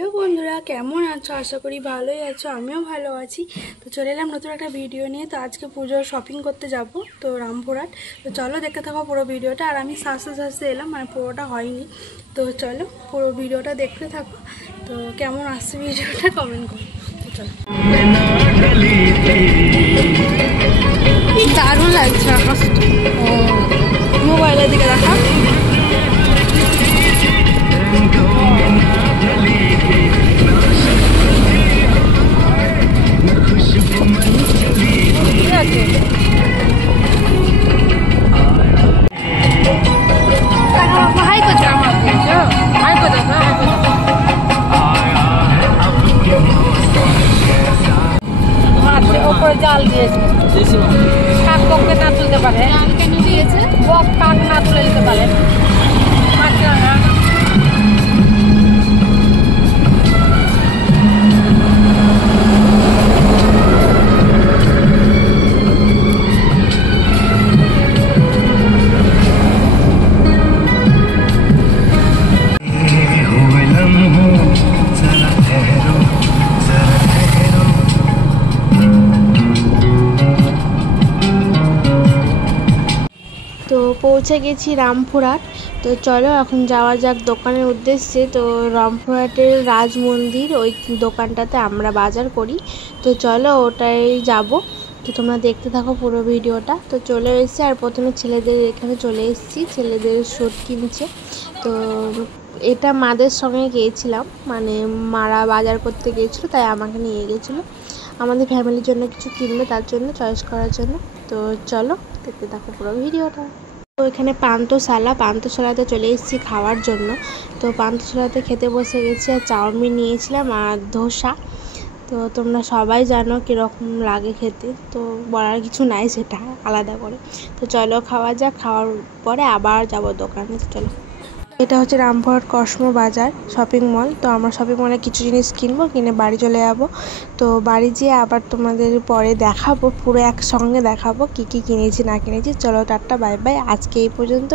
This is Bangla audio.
হ্যালো বন্ধুরা, কেমন আছো? আশা করি ভালোই আছো, আমিও ভালো আছি। তো চলে এলাম নতুন একটা ভিডিও নিয়ে। তো আজকে পুজোর শপিং করতে যাব তো রামপুরহাট। তো চলো দেখতে থাকো পুরো ভিডিওটা। আর আমি সাজতে সাজতে এলাম, মানে পুরোটা হয়নি। তো চলো পুরো ভিডিওটা দেখতে থাকো। তো কেমন আসছে ভিডিওটা কমেন্ট করো। তো চলো, দারুণ লাগছে আকাশটা। মোবাইলের দিকে দেখা। জাল দিয়েছে, কাক বককে না তুলতে পারে, কেন দিয়েছে বক কাক না তুলে নিতে পারে। তো পৌঁছে গেছি রামপুরহাট। তো চলো এখন যাওয়া যাক দোকানের উদ্দেশ্যে। তো রামপুরহাটের রাজ মন্দির ওই দোকানটাতে আমরা বাজার করি। তো চলো ওটাই যাব। তো তোমরা দেখতে থাকো পুরো ভিডিওটা। তো চলে এসেছি, আর প্রথমে ছেলেদের এখানে চলে এসেছি, ছেলেদের স্যুট কিনছে। তো এটা মাদের সঙ্গে গিয়েছিলাম, মানে মারা বাজার করতে গিয়েছিলো, তাই আমাকে নিয়ে গেছিলো আমাদের ফ্যামিলির জন্য কিছু কিনবে, তার জন্য চয়েস করার জন্য। তো চলো দেখতে থাকো পুরো ভিডিওটা। তো এখানে পান্থশালাতে চলে এসেছি খাওয়ার জন্য। তো পান্থশালাতে খেতে বসে গেছি, আর চাউমিন নিয়েছিলাম আর ধোসা। তো তোমরা সবাই জানো কীরকম লাগে খেতে, তো বলার কিছু নাই সেটা আলাদা করে। তো চলো খাওয়া যাক, খাওয়ার পরে আবার যাব দোকানে। চলো, এটা হচ্ছে রামপুরহাট কসমো বাজার শপিং মল। তো আমরা শপিং মলে কিছু জিনিস কিনবো, কিনে বাড়ি চলে যাবো। তো বাড়ি যেয়ে আবার তোমাদের পরে দেখাবো, পুরো একসঙ্গে দেখাবো কী কী কিনেছি না কিনেছি। চলো টাটা, বাই বাই, আজকে এই পর্যন্ত।